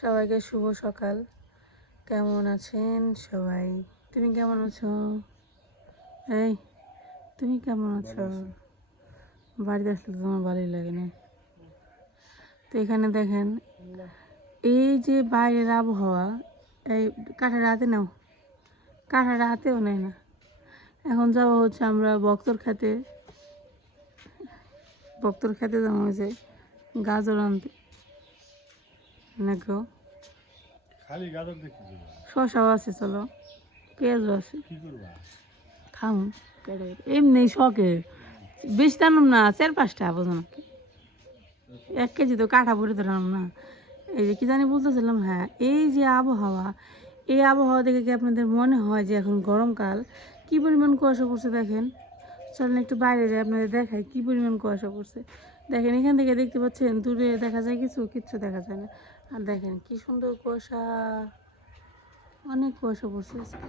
সবাইকে শুভ সকাল। কেমন আছেন সবাই? তুমি কেমন আছো? এই তুমি কেমন আছো? বাড়িতে আসলে তো তোমার ভালোই লাগে না। তো এখানে দেখেন এই যে বাইরের আবহাওয়া, এই কাঁঠাটা হাতে নাও, কাঁঠাটা হাতেও নেয় না। এখন যাওয়া হচ্ছে আমরা বক্তর খেতে যাওয়া হয়েছে গাজর আনতে। নাকি খালি গাজর দেখি শসাও আছে, চলো পেঁয়াজও আছে, খাম এমনি শখে বেশি টানুম না, 4-5টা বোঝো নাকি 1 কেজি তো কাঠা ভরে দিলাম না। এই যে কি জানি বলতেছিলাম, হ্যাঁ এই যে আবহাওয়া, এই আবহাওয়া দেখে কি আপনাদের মনে হয় যে এখন গরমকাল? কি পরিমাণ কুয়াশা পড়ছে দেখেন। চলেন একটু বাইরে যাই, আপনাদের দেখাই কি পরিমাণ কুয়াশা পড়ছে। দেখেন এখান থেকে দেখতে পাচ্ছেন, দূরে দেখা যায় কিচ্ছু দেখা যায় না। আর দেখেন কি সুন্দর কুয়াশা, অনেক কুয়াশা পড়ছে আজকে।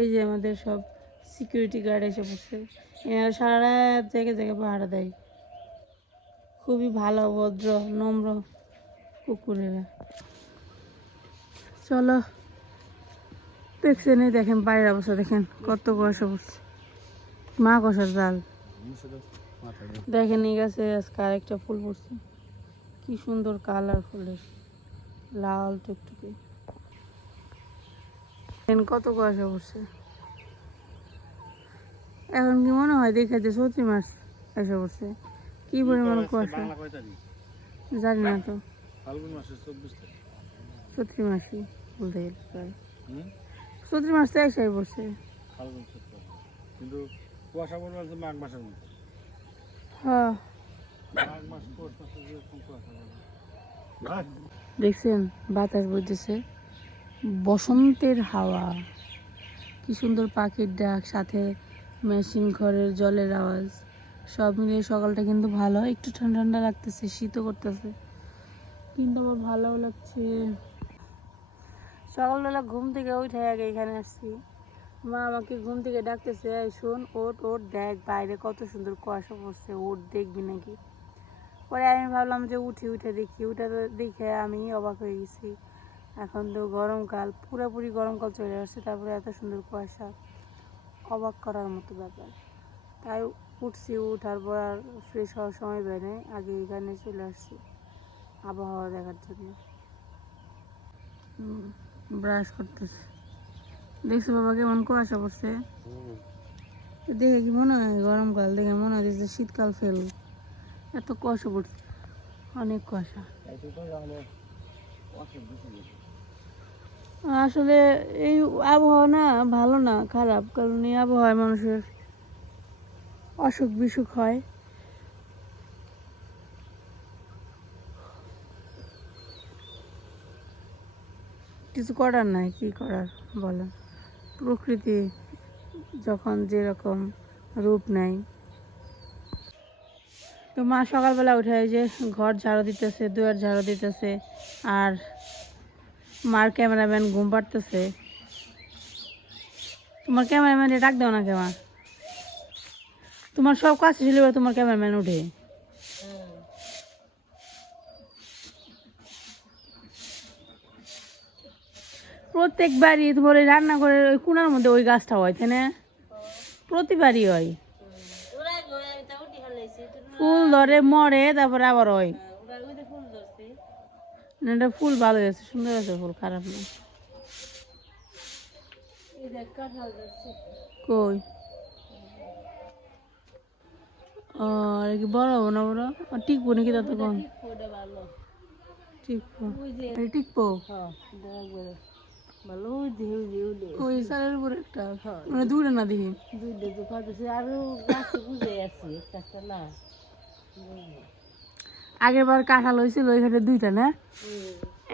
এই যে আমাদের সব সিকিউরিটি গার্ড এসে পড়ছে, এনারা সারা রাত জায়গায় পাহারা দেয়। খুবই ভালো, ভদ্র, নম্র কুকুরেরা। চলো, দেখছেন এই দেখেন বাইরের অবস্থা, দেখেন কত কুয়াশা পড়ছে, মা কষার জাল। দেখেন এই গাছে আজকে আরেকটা ফুল পড়ছে, কি সুন্দর কালার ফুলের, লাল টুকটুকে। দেখেন কত কুয়াশা পড়ছে। এখন কি মনে হয় দেখে যে চৈত্র মাস এসে পড়ছে, কি পরিমাণ কুয়াশা জানি না তো। ফাল্গুন মাসের 24 তারিখ, চৈত্র মাসই বলতে গেলে প্রায় চৈত্র মাস তো এসে পড়ছে। ফাল্গুন কিন্তু কুয়াশা পড়বে হচ্ছে মাঘ মাসের মধ্যে। হ্যাঁ মাঘ মাস পৌষ মাসে যেরকম কুয়াশা পড়বে। দেখছেন বাতাস বইতেছে, বসন্তের হাওয়া, কি সুন্দর পাখির ডাক, সাথে মেশিন ঘরের জলের আওয়াজ, সব মিলিয়ে সকালটা কিন্তু ভালো। একটু ঠান্ডা ঠান্ডা লাগতেছে, শীতও করতেছে, কিন্তু আমার ভালোও লাগছে। সকালবেলা ঘুম থেকে উঠে আগে এখানে আসছি, মা আমাকে ঘুম থেকে ডাকতেছে, এই শোন ওঠ ওঠ, দেখ বাইরে কত সুন্দর কুয়াশা পড়ছে, ওঠ দেখবি নাকি। পরে আমি ভাবলাম যে উঠে দেখি, দেখে আমি অবাক হয়ে গেছি। এখন তো গরমকাল, পুরোপুরি গরমকাল চলে আসছে, তারপরে এত সুন্দর কুয়াশা, অবাক করার মতো ব্যাপার। তাই উঠছি, উঠার পর আর ফ্রেশ হওয়ার সময় বের নেই, আগে এখানে চলে আসছি আবহাওয়া দেখার জন্য। ব্রাশ করতেছে, দেখছো বাবা কেমন কুয়াশা পড়ছে। দেখে কি মনে হয় গরমকাল, দেখে মনে হয় যে শীতকাল ফেল, এত কুয়াশা পড়ছে, অনেক কুয়াশা। আসলে এই আবহাওয়া না ভালো না, খারাপ, কারণ এই আবহাওয়ায় মানুষের অসুখ বিসুখ হয়। কিছু করার নাই, কি করার বলেন, প্রকৃতি যখন যেরকম রূপ নেয়। তো মা সকালবেলা উঠে যে ঘর ঝাড়ু দিতেছে, দুয়ার ঝাড়ু দিতেছে, আর মার ক্যামেরাম্যান ঘুম পাড়তেছে। তোমার ক্যামেরাম্যান ডাক দাও না কেমন, তোমার সব কাজ ছিল, তোমার ক্যামেরাম্যান উঠে। প্রত্যেকবারই তোমার ওই রান্নাঘরের ওই কোণার মধ্যে ওই গাছটা হয়, তাই না? প্রতিবারই হয়, ফুল ধরে মরে, তারপরে আবার হয়। না, এটা ফুল ভালো আছে, সুন্দর আছে ফুল, খারাপ না। কই আর কি বড় হবো না, বড় টিকবো নাকি ততক্ষণ? টিকবো, টিকবো ভালো। ওই সালের উপরে একটা মানে দূরে না দেখি, আগের বার কাঁঠাল হয়েছিল ওইখানে 2টা না,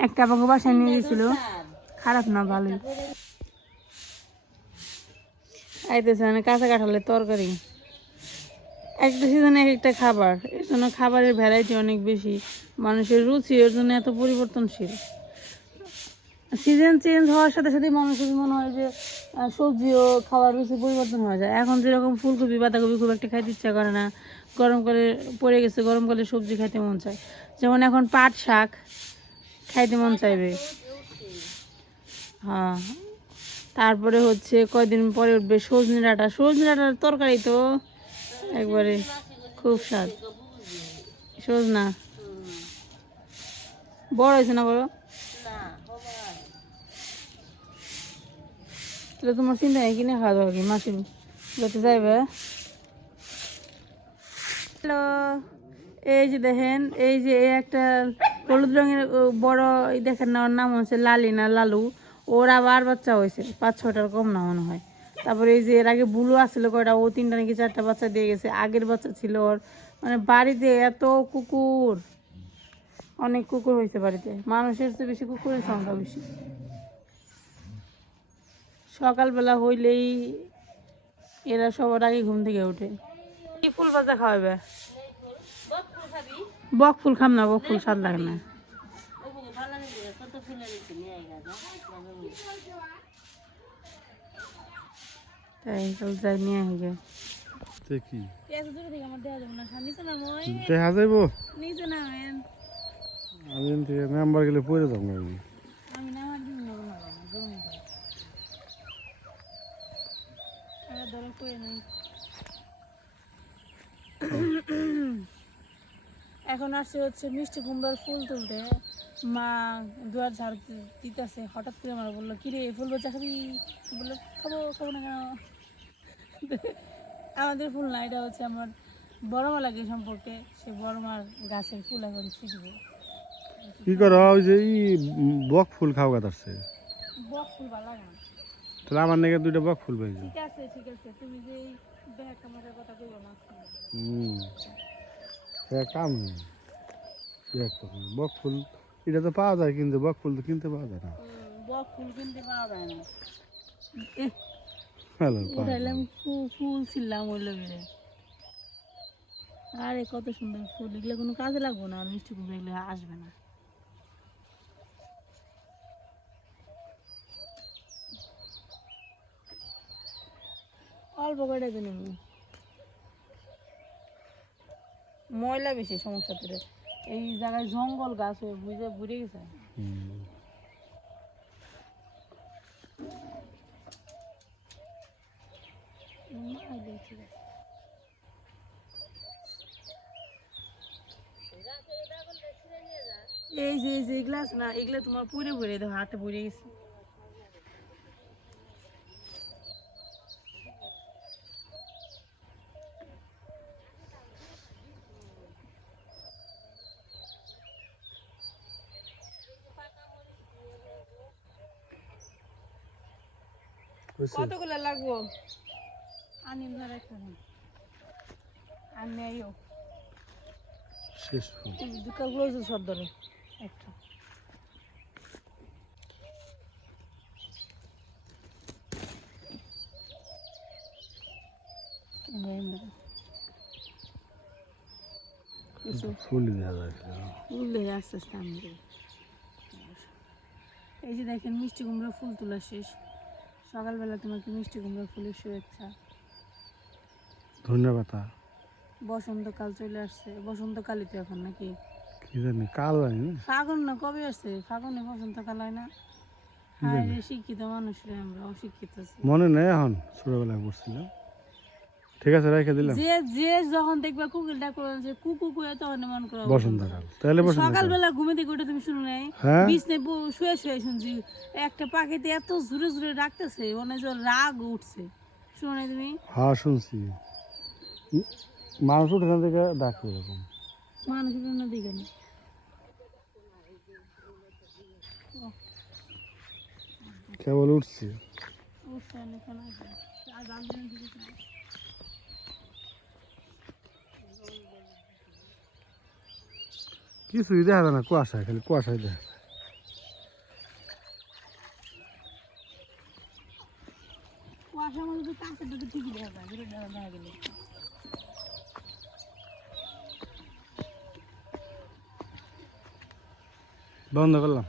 একটা আমাকে বাসায় নিয়ে গেছিল, খারাপ না ভালোই। আইতেছে মানে কাঁচা কাঁঠালের তরকারি, একটা সিজনে একটা খাবার, এর জন্য খাবারের ভ্যারাইটি অনেক বেশি, মানুষের রুচি এর জন্য এত পরিবর্তনশীল। সিজন চেঞ্জ হওয়ার সাথে সাথে মানুষের মনে হয় যে সবজিও খাওয়ার রুচি পরিবর্তন হয়ে যায়। এখন যেরকম ফুলকপি বাঁধাকপি খুব একটা খাইতে ইচ্ছা করে না, গরমকালে পড়ে গেছে, গরমকালে সবজি খাইতে মন চায়। যেমন এখন পাট শাক খাইতে মন চাইবে। হ্যাঁ, তারপরে হচ্ছে কয়দিন পরে উঠবে সজনে ডাঁটা। সজনে ডাঁটার তরকারি তো একবারে খুব স্বাদ। সজনা বড় হয়েছে না বড়? তাহলে তোমার চিন্তা নেই কিনে খাওয়া দাওয়া কি মাসির যাতে যাইবে। হ্যালো, এই যে দেখেন, এই যে একটা হলুদ রঙের বড় দেখেন না, ওর নাম হচ্ছে লালি না লালু। ওর আবার বাচ্চা হয়েছে 5-6টার কম না মনে হয়। তারপরে এই যে এর আগে বুলু আসছিল কয়টা, ও 3টা নাকি 4টা বাচ্চা দিয়ে গেছে। আগের বাচ্চা ছিল ওর। মানে বাড়িতে এত কুকুর, অনেক কুকুর হয়েছে বাড়িতে। মানুষের চেয়ে বেশি কুকুরের সংখ্যা বেশি। সকালবেলা হইলেই এরা সবার আগে ঘুম থেকে ওঠে। কি ফুল ভাজা খাওয়াবে? বক ফুল খাম না, বক ফুল স্বাদ লাগে না। তাই যাই নিয়ে আসবে। কি আমার দেওয়া যাবে না, নিচে নামো, দেখা যাইব? নিচে নামেন। আমি নাম্বার গেলে পড়ে যাবো আমি নামার দিন নেবো না, ধরো করে নেই। এখন আসছে হচ্ছে মিষ্টি কুমড়ার ফুল তুলতে। মা দুয়ার ঝাড় দিতেছে, হঠাৎ করে আমার বললো কিরে ফুল বাচ্চা খাবি? বললো খাবো, খাবো না কেন? আমাদের ফুল না, এটা হচ্ছে আমার বড় মা লাগে সম্পর্কে। সে বড় মার গাছের ফুল এখন ছিটবো। কি করো ওই যে বক ফুল খাওয়া কথা আছে? বক ফুল ভালো লাগে না। তাহলে আমার নাকি 2টা বক ফুল পাইছি। ঠিক আছে ঠিক আছে, তুমি যে ব্যাগ কামারের কথা কইও না। কাম নেই বক ফুল, এটা তো পাওয়া যায় কিন্তু বক ফুল তো কিনতে পাওয়া যায় না। বক ফুল কিনতে পাওয়া যায় না। হ্যালো উঠাইলাম ফুল ছিলাম ওই লোকের। আরে কত সুন্দর ফুল, এগুলো কোনো কাজে লাগবো না। আর মিষ্টি কুমড়া এগুলো আসবে না। অল্প করে দিন, ময়লা বেশি সমস্যা করে। এই জায়গায় জঙ্গল গাছ হয়ে বুঝে বুড়ে গেছে। এই যে এগুলা আছে না, এগুলা তোমার পুড়ে পুড়ে দেখো হাতে পুড়ে গেছে। কতগুলো লাগবো? আনি ধরে আমি আইও শেষ ফুল। দুকাগুলো সব ধরে একটা। ফুল দেওয়া যায়, ফুল দেখে আস্তে আস্তে আমি এই যে দেখেন মিষ্টি কুমড়া ফুল তোলা শেষ। সকালবেলা তোমাকে মিষ্টি কুমড়া ফুলের শুভেচ্ছা। ধন্যবাদ। বসন্তকাল চলে আসছে। বসন্তকালই তো এখন নাকি কি জানি কাল হয় না, ফাগুন না কবে আসছে? ফাগুনে বসন্তকাল হয় না? হ্যাঁ, শিক্ষিত মানুষরা আমরা অশিক্ষিত আছি। মনে নেই, এখন ছোটবেলায় পড়ছিলাম। ঠিক আছে রেখে দিলাম। যে যে যখন দেখবা কুকুর ডাক যে কুকু কুয়ে তখন মন করো বসন্তকাল। তাহলে সকালবেলা ঘুমে থেকে উঠে তুমি শুনো নাই? হ্যাঁ বিছনে শুয়ে শুয়ে শুনছি একটা পাখিতে এত জোরে জোরে ডাকতেছে, মনে যে রাগ উঠছে। শুনো নাই তুমি? হ্যাঁ শুনছি, মানুষ উঠে থেকে ডাকছে এরকম। মানুষ না দিকে না কেবল উঠছে। উঠছে না আজ আন্দোলন দিকে কিছুই দেখা যায় না, কুয়াশায়, খালি কুয়াশায় দেখা যায়। কুয়াশার মধ্যে কাঁচা ঠিকই দেখা যায়, দেখা গেলে। বন্ধ করলাম।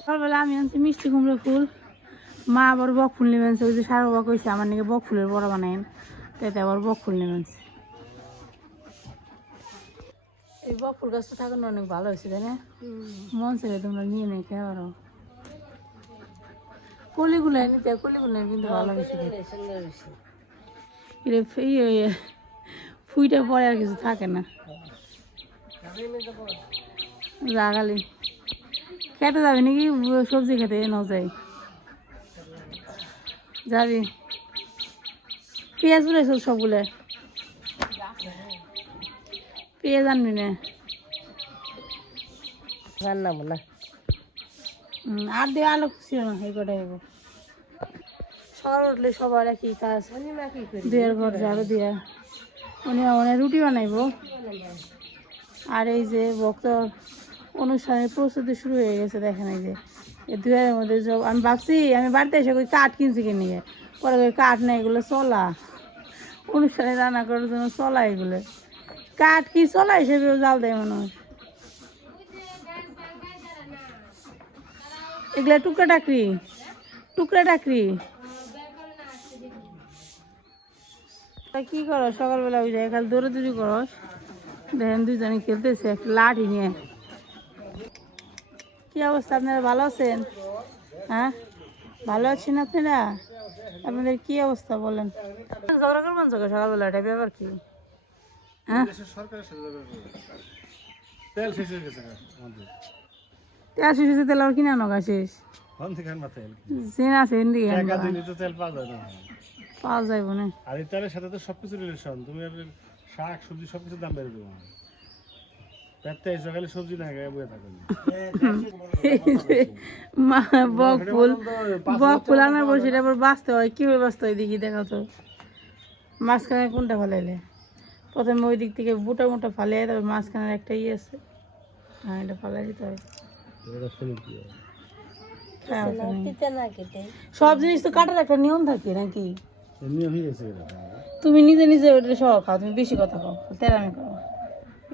সকালবেলা আমি আনছি মিষ্টি কুমড়ো ফুল। মা আবার বক ফুল নিয়ে আনছে। ওই যে সারা বক হয়েছে আমার নাকি বক ফুলের বড় বানাইন, তাইতে আবার বক ফুল নিয়ে আনছে। এই বকুল গাছটা থাকানো অনেক ভালো হয়েছে তাই না মন চাইলে তোমরা নিয়ে নেই খেয়ে পারো কলিগুলাই নিতে কলিগুলাই কিন্তু ভালো হয়েছে ফুইটা পরে আর কিছু থাকে না লাগালি খেতে যাবি নাকি সবজি খেতে ন যাই যাবি পেঁয়াজ উড়েছ সবগুলো পেঁয়াজ আনবি না রান্নাবো না আর দিয়ে আলো ছিল না এই কটাই সকাল উঠলে সবার একই কাজ দুয়ের ঘর ঝাড়ু দিয়া উনি অনেক রুটি বানাইবো আর এই যে ভক্ত অনুষ্ঠানের প্রস্তুতি শুরু হয়ে গেছে দেখেন এই যে এই দুয়ের মধ্যে সব আমি ভাবছি আমি বাড়িতে এসে ওই কাঠ কিনছি কিনে পরে ওই কাঠ নেই এগুলো চলা অনুষ্ঠানে রান্না করার জন্য চলা এগুলো কাঠ কি চলা হিসেবেও জাল দেয় মানুষ এগুলা টুকরা টাকরি কি করো সকালবেলা ওই যায় খালি দৌড়াদৌড়ি করস দেখেন দুজনে খেলতেছে একটা লাঠি নিয়ে কি অবস্থা আপনারা ভালো আছেন হ্যাঁ ভালো আছেন আপনারা আপনাদের কি অবস্থা বলেন ঝগড়া করবেন সকালবেলা এটা ব্যাপার কি হ্যাঁ তেল শেষ তেল আর কিনে আনো শেষ চেন আছে পাওয়া যাইব না আর এই তেলের সাথে তো সবকিছু রিলেশন তুমি শাক সবজি সবকিছু দাম বেড়ে দেবো সকালে সবজি না বয়ে থাকবেন বক ফুল আনার পর সেটা আবার বাঁচতে হয় কীভাবে বাঁচতে হয় দেখি দেখা তো মাঝখানে কোনটা ফালাইলে প্রথমে ওই দিক থেকে বুটা মোটা ফালিয়ে তারপর মাঝখানের একটা ইয়ে আছে হ্যাঁ এটা ফালাই দিতে হয় সব জিনিস তো কাটার একটা নিয়ম থাকে নাকি তুমি নিজে নিজে ওটা সহ খাও তুমি বেশি কথা খাও তেরামি খাও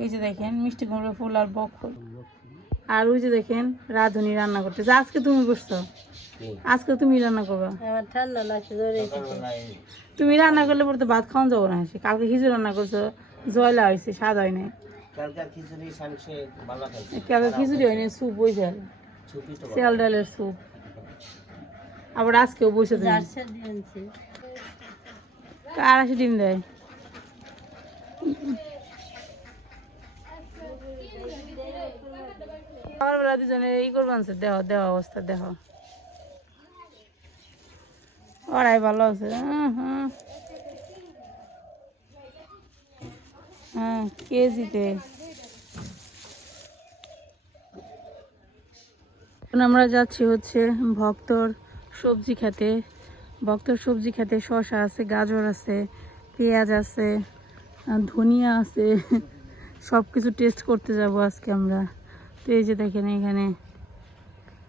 এই যে দেখেন মিষ্টি কুমড়ো ফুল আর বক ফুল আর ওই যে দেখেন রাঁধুনি রান্না করতেছে আজকে তুমি বসছো আজকে তুমি রান্না করবা ঠান্ডা লাগছে তুমি রান্না করলে পরে তো ভাত খাওয়া যাবো না কালকে খিচুড়ি রান্না করছো জয়লা হয়েছে স্বাদ হয় নাই কালকে খিচুড়ি হয়নি স্যুপ বইছে চাল ডালের স্যুপ আবার আজকেও বসে আর আসে ডিম দেয় সকালবেলা দুজনে ই করবান দেহ অবস্থা দেহ ওরাই ভালো আছে হ্যাঁ কেজিতে আমরা যাচ্ছি হচ্ছে ভক্তর সবজি খেতে শসা আছে গাজর আছে পেঁয়াজ আছে ধনিয়া আছে সব কিছু টেস্ট করতে যাব আজকে আমরা তো এই যে দেখেন এখানে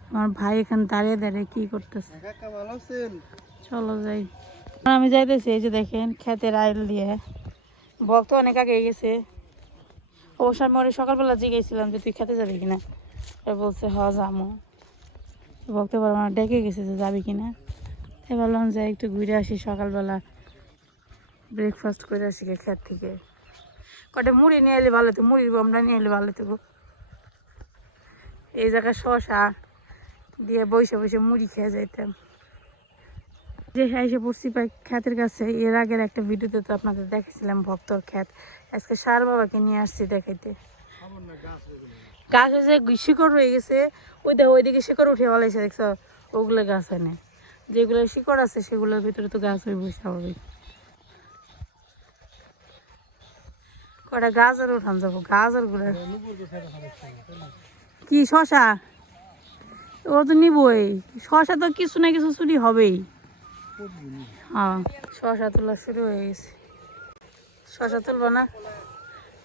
আমার ভাই এখানে দাঁড়িয়ে দাঁড়িয়ে কি করতেছে চলো যাই আমি যাইতেছি এই যে দেখেন ক্ষেতের আইল দিয়ে ভক্ত অনেক আগে গেছে অবশ্য আমি ওরে সকালবেলা জিজ্ঞেসছিলাম যে তুই খেতে যাবি কিনা বলছে হ যামো ভক্ত আমার ডেকে গেছে যে যাবি কিনা তাই বললাম যে একটু ঘুরে আসি সকালবেলা ব্রেকফাস্ট করে আসি ক্ষেত থেকে কটা মুড়ি নিয়ে এলে ভালো হতো মুড়ির বোমটা নিয়ে এলে ভালো হতো এই জায়গায় শসা দিয়ে বসে বসে মুড়ি খেয়ে যাইতাম যে এসে পড়ছি ক্ষেতের কাছে এর আগের একটা ভিডিওতে তো আপনাদের দেখেছিলাম ভক্তর ক্ষেত আজকে সার বাবাকে নিয়ে আসছি দেখাইতে গাছ হয়েছে শিকড় রয়ে গেছে ওইদিকে শিকড় উঠে বলাইছে দেখছো ওগুলো গাছ হয় না যেগুলো শিকড় আছে সেগুলোর ভিতরে তো গাছ হয়ে বসে স্বাভাবিক কটা গাজর উঠান যাবো গাজর গুলো কি শশা ও তো নিবই শশা তো কিছু না কিছু চুরি হবেই হ্যাঁ শশা তোলা শুরু হয়ে গেছে শশা তুলবো না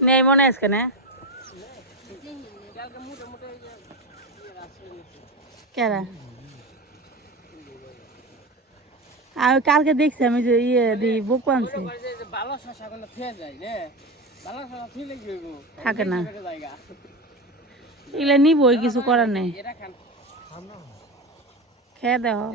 নেই মনে আছে না কেরা আমি কালকে দেখছি আমি যে ইয়ে দিই বুক আনছি থাকে না এগুলা নিবই কিছু করার নেই খেয়ে দেখো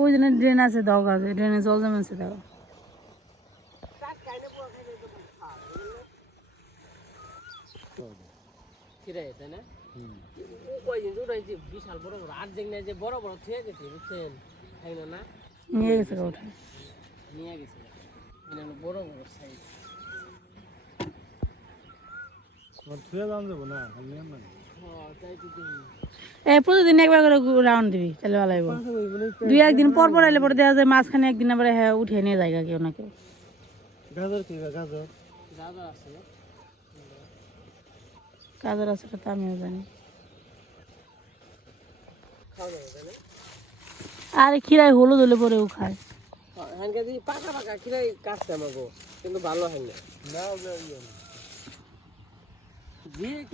ওই জন্য ড্রেন আছে দাও গাছে, ড্রেনে জল জমেছে দাও। বিশাল বড় বড় আর দেখ না যে বড় বড় থেকে গেছে বুঝছেন না নিয়ে গেছে ওঠা। নিয়ে গেছে বড় বড় সাইজ প্রতিদিন একবার করে রাউন্ড দিবি তাহলে ভালো লাগবে। দুই একদিন পর পর এলে পরে দেওয়া যায়, মাঝখানে একদিন আবার হ্যাঁ উঠিয়ে নিয়ে যায় কেউ না কেউ। গাজর কি গাজর গাজর আছে গাজর আছে তো আমিও জানি। আর খিরাই হলুদ হলে পরেও খায়। পাকা পাকা খিরাই কাটছে আমাকে কিন্তু ভালো হয় না।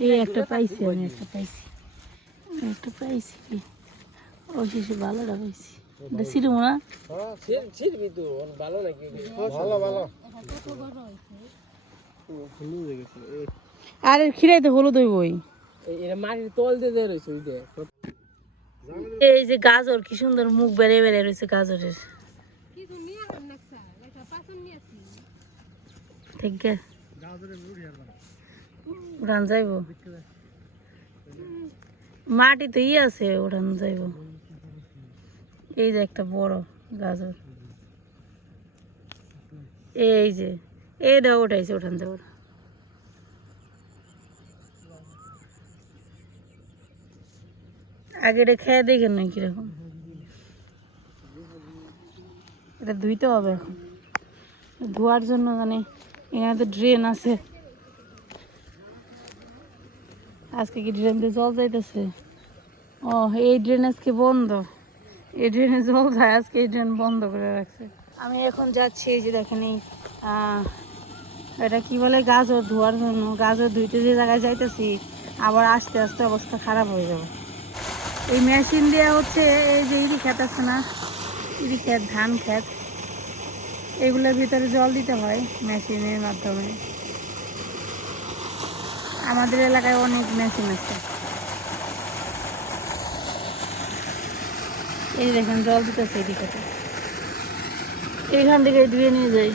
এই একটা পাইছি, আমি একটা পাইছি, একটা পাইছি ও শেষে ভালোটা পাইছি। এটা ছিলুম না ছিড়বি তো ভালো নাকি ভালো ভালো। আর খিরাই তো হলুদ হইবই। এটা মাটির তল দিয়ে রয়েছে ওইটা। এই যে গাজর কি সুন্দর মুখ বেড়ে বেড়ে রয়েছে গাজরের। ঠিক আছে উড়ান যাইব, মাটি তো আছে উড়ান যাইব। এই যে একটা বড় গাজর, এই যে এইটা উঠাইছে, উঠান যাবো। আগে এটা খেয়ে দেখেন না কিরকম। এটা ধুইতে হবে এখন, ধোয়ার জন্য মানে এখানে তো ড্রেন আছে। আজকে কি ড্রেন দিয়ে জল যাইতেছে? ও এই ড্রেন আজকে বন্ধ, এই ড্রেনে জল যায় আজকে, এই ড্রেন বন্ধ করে রাখছে। আমি এখন যাচ্ছি এই যে দেখেন এই এটা কি বলে গাজর ধোয়ার জন্য। গাজর ধুইতে যে জায়গায় যাইতেছি আবার আস্তে আস্তে অবস্থা খারাপ হয়ে যাবে। এই মেশিন দিয়ে হচ্ছে এই যে ইরি ক্ষেত আছে না, ইরি ক্ষেত ধান ক্ষেত, এগুলোর ভিতরে জল দিতে হয় মেশিনের মাধ্যমে। আমাদের এলাকায় অনেক মেশিন আছে। এই দেখেন জল দিতেছে এদিকে, এইখান থেকে ধুয়ে নিয়ে যাই।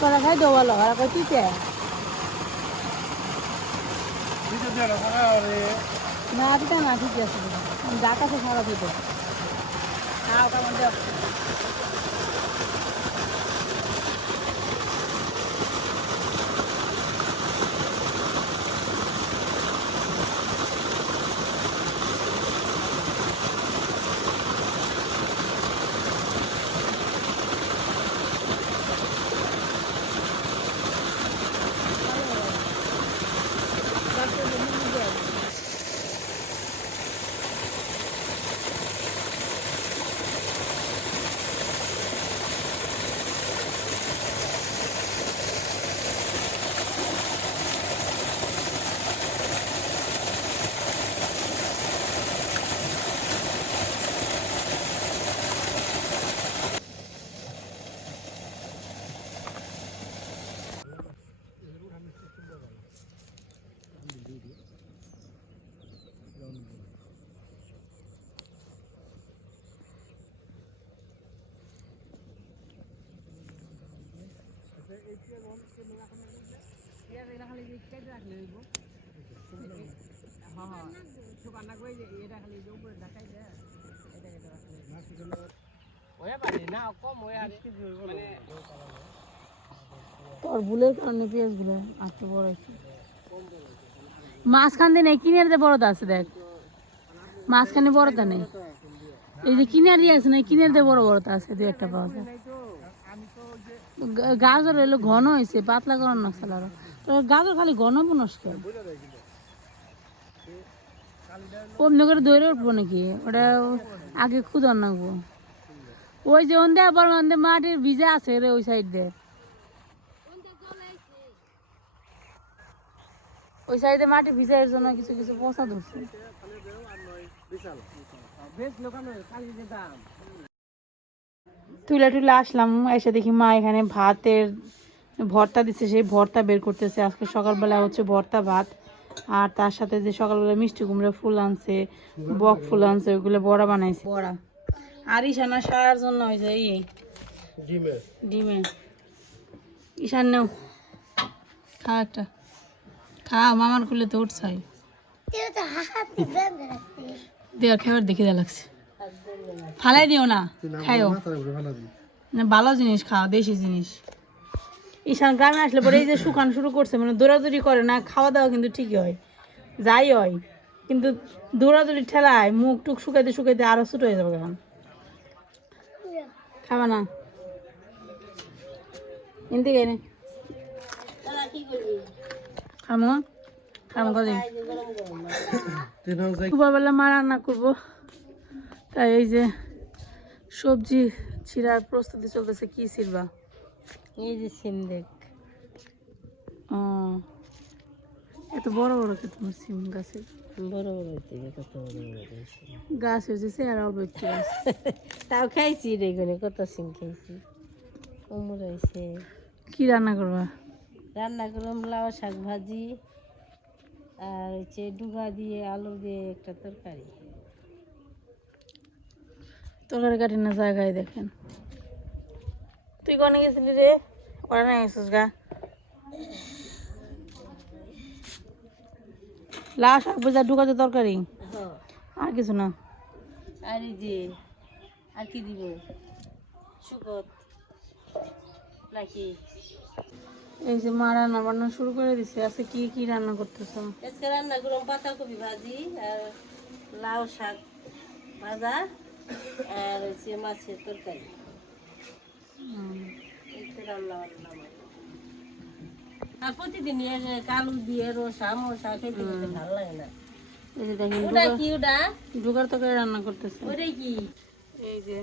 তোরা খাই দেবো ভালো আর কই তুই না দিতে না, ঠিক আছে ডাক আছে সারা দিতে। হ্যাঁ ওটার মধ্যে তোর ভুলের কারণে পেঁয়াজ গুলো আজকে বড় হয়েছে মাঝখান দিয়ে নেই কিনার দিয়ে বড়টা আছে দেখ মাঝখানে বড়টা নেই এই যে কিনার দিয়ে আছে না কিনার দিয়ে বড় বড়টা আছে দু একটা পাওয়া যায় গাজর এলো ঘন হয়েছে পাতলা করার নকশাল আরো তোর গাজর খালি ঘন পুনস্ক অমনি করে দৌড়ে উঠবো নাকি ওটা আগে খুদর নাকবো ওই যে ওন্দে আবার ওন্দে মাটির ভিজা আছে রে ওই সাইড দিয়ে ওই সাইডে মাটি ভিজার জন্য কিছু কিছু পচা ধরছে তুলে টুলে আসলাম এসে দেখি মা এখানে ভাতের ভর্তা দিচ্ছে সেই ভর্তা বের করতেছে আজকে সকালবেলা হচ্ছে ভর্তা ভাত আর তার সাথে যে সকালবেলা মিষ্টি কুমড়া ফুল আনছে বক ফুল আনছে ওইগুলো বড়া বানাইছে বড়া আর ঈশানা সারার জন্য হয়েছে এই ডিমে ঈশান নেও খা একটা খা মামার খুলে তো উঠছাই দেওয়ার খাবার দেখে দেওয়া লাগছে ফালাই দিও না খাইও না ভালো জিনিস খাও দেশি জিনিস ঈশান গ্রামে আসলে পরে এই যে শুকান শুরু করছে মানে দৌড়াদৌড়ি করে না খাওয়া দাওয়া কিন্তু ঠিকই হয় যাই হয় কিন্তু দৌড়াদৌড়ি ঠেলায় মুখ টুক শুকাইতে শুকাইতে আরো ছোট হয়ে যাবে এখন খাবা না এনতে গেলে খামো খামো কদিন দুপুরবেলা মা রান্না করবো তাই এই যে সবজি ছিঁড়ার প্রস্তুতি চলতেছে কি ছিড়বা এই যে সিম দেখ ও এত বড় বড় কে তোমার সিম গাছের বড় বড় গাছ হয়েছে আর অল্প একটু গাছ তাও খাইছি রে গনে কত সিম খাইছি কুমড় হয়েছে কি রান্না করবা রান্না করলাম লাউ শাক ভাজি আর হচ্ছে ডুগা দিয়ে আলু দিয়ে একটা তরকারি তরকারি কাটি না জায়গায় দেখেন তুই কোনে গেছিলি রে ওরা না গেছিস গা লাউ শাক ভাজা ডুগাতে তরকারি আর কিছু না আর এই যে আর কি দিব শুকত নাকি এই যে মা রান্না বান্না শুরু করে দিছে আজকে কি কি রান্না করতেছ আজকে রান্না করলাম পাতাকপি ভাজি আর লাউ শাক ভাজা আর হচ্ছে মাছের তরকারি আর প্রতিদিন কালু দিয়ে রসা মশা খেতে খেতে ভালো লাগে না এই যে দেখেন ওটা কি ওটা ডুগার তরকারি রান্না করতেছে ওটাই কি এই যে